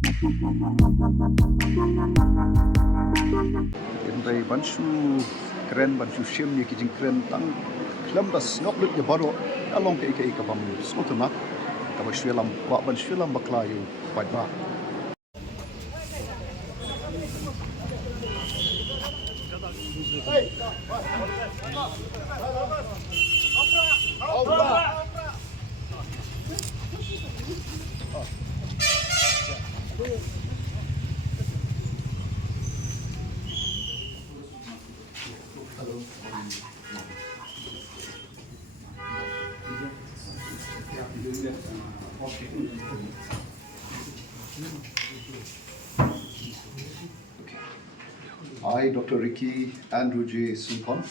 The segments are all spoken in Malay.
Inday banshu kren banshu shim ye ki jingkren tang klam da snop lut ye baro along ke ka bam snotna ka ba shwelam kwa ban shwelam bakla yu piadbah. I, Dr Ricky AJ Synkon,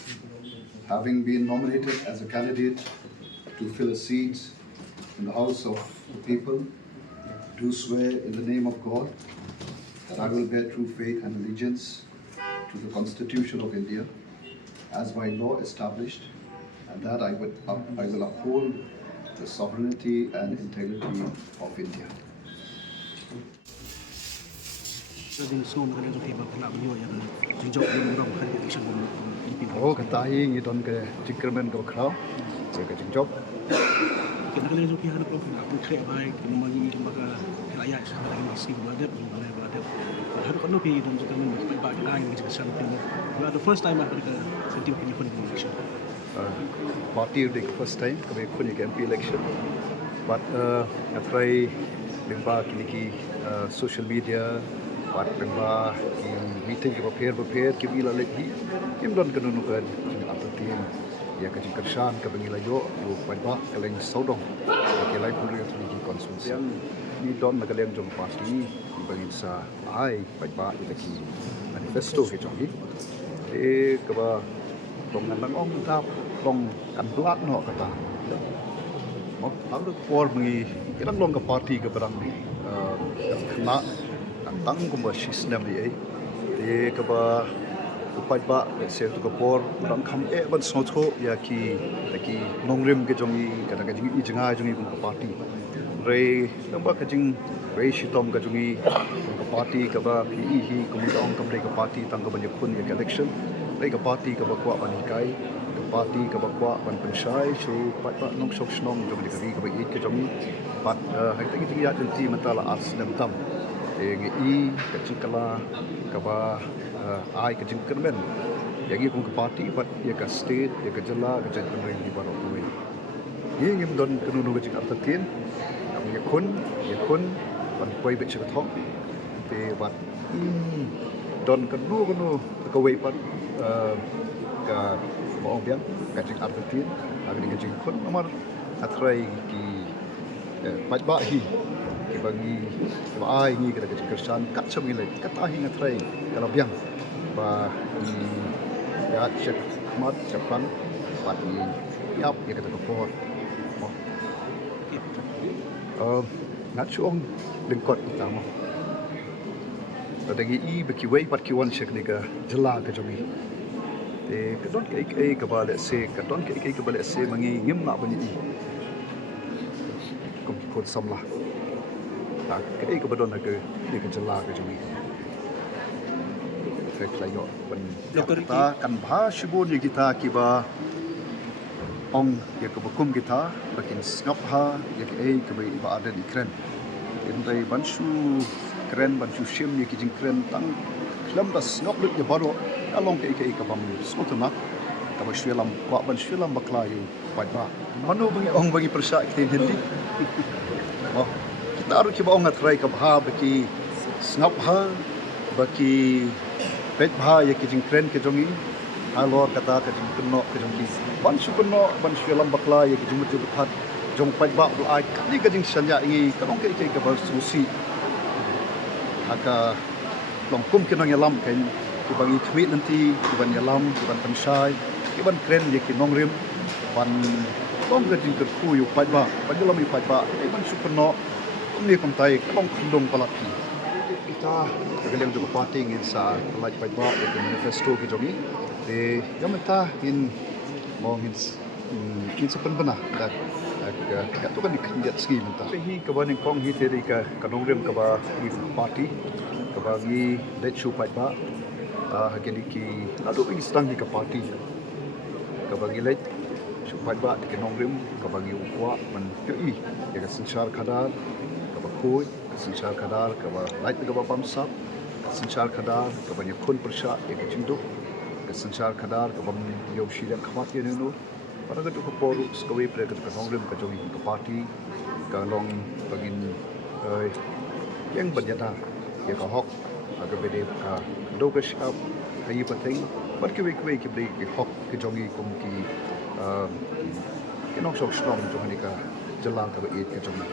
having been nominated as a candidate to fill a seat in the House of the People, do swear in the name of God that I will bear true faith and allegiance to the Constitution of India as by law established, and that I will uphold the sovereignty and integrity of India. Oh, katahi ni don ke Jingkren go crowd, ke Jingjob. The first time I heard the Party the first time kami Kyrtong MP election, but I try limba kini social media, but limba meeting ke prepare ke bila lagi, kim don kenunukan atau tim ya ke Jingkren Shwa ke Iaiong lu piadbah keleng saudong ke lai pulih tu di konsulsi yang ni don nagaleng jong parti bangin sa ai piadbah lagi manifesto ke jong ni ke ba tong nang ong tap tong kan belat no kata mo lalu por mengi ilang long ke parti ke berang ni kena tang kumba Snngap ni ke ba upai ba se tu ke por rang kham ban sotho ya ki nongrim ke jongi kata ke jingi jingah jongi ke parti re namba ke jing re shitom ke jongi ke parti ke ba hi kumidong kam ke parti tang ke banyak khun ya election re ke parti ke ba kwa ban kai ke parti ke ba kwa ban pensai su pat nong sok snong jongi ke ba ke jongi pat hai tang jingi ya jenti mentala ars nem tam ngi ke cikala ke ba ai ke Jingkren yang ikut ke parti but ia ke state ia ke jela ke Jingkren di baru kuih ini yang don kenunu ke Jingkren Ktien Hindi ia khun ban kuih bec Kynthoh te bat don kenu ke kuih pat ke baong biang ke Jingkren Ktien hari ke Jingkren nomor atrai ki piadbah hi ki bagi ai ni ke Jingkren Shwa kat semile kata hi atrai kalau biang ba ya cek mat cepan pati yap ya kata kopor nak chuong lingkot utama tadi i bekiwei pat kiwan cek ni ke jela ke jomi te kedon ke balik se kedon ke balik se mangi ngim nak bani i kom kot samlah tak ke bedon ke ni ke jela ke jomi Iaiong kita kan bahas shibun kita kiba ong ya kebukum kita bakin Sngap ya ke iba ada di kren inday banshu kren banshu shim ya ki Jingkren tang klam da Sngap lut ya baro along ke bam snotna ka ba shwelam kwa ban shwelam bakla yu piadbah manu bagi persa Ktien Hindi oh kita aru kiba ong atrai ka bha baki Sngap baki piadbah ya ki Jingkren ke jongi halor kata ke Kynthoh ke jongi ban shwelam bakla ya ki jumut hat jong piadbah ai kali ke jing sanya ingi kanong ke bar susi aka longkum ke nang yalam kan ki bangi tweet nanti ki ban yalam ki ban pensai ki ban kren ya ki nongrim ban long ke jing ku yu piadbah ban yalam yu piadbah ban sukono ni kom tai kanong khundong palapi kita kegeleng juga parti ingin sa ladpathai ke manifesto ke jongi te yamata in mongin kin sepen bana dak kat tu kan dikenjat segi mentah hi kawan yang kong hi teri ka nongrim ka ba di party ka ba gi let show piadbah hakili ki adu ini sedang di ka party ka ba gi let show piadbah di nongrim ka ba gi ukwa man pi ya ka senchar khadar ka ba khoi senchar khadar ka ba light ka ba pamsa senchar khadar ka ba khun persha ya ka Kynthoh ka senchar khadar ka ba yo shillong khamat ya no para ka tu khubor skawi pre ka nongrim ka jogi ka party ka long bagin yang berjata ya ka hok aga bede ka do ka shap ayi pateng bar ke wek ke bede ki hok ke jogi kum ki ke nok shok shlong jogi ka jalan ka ba it ka jogi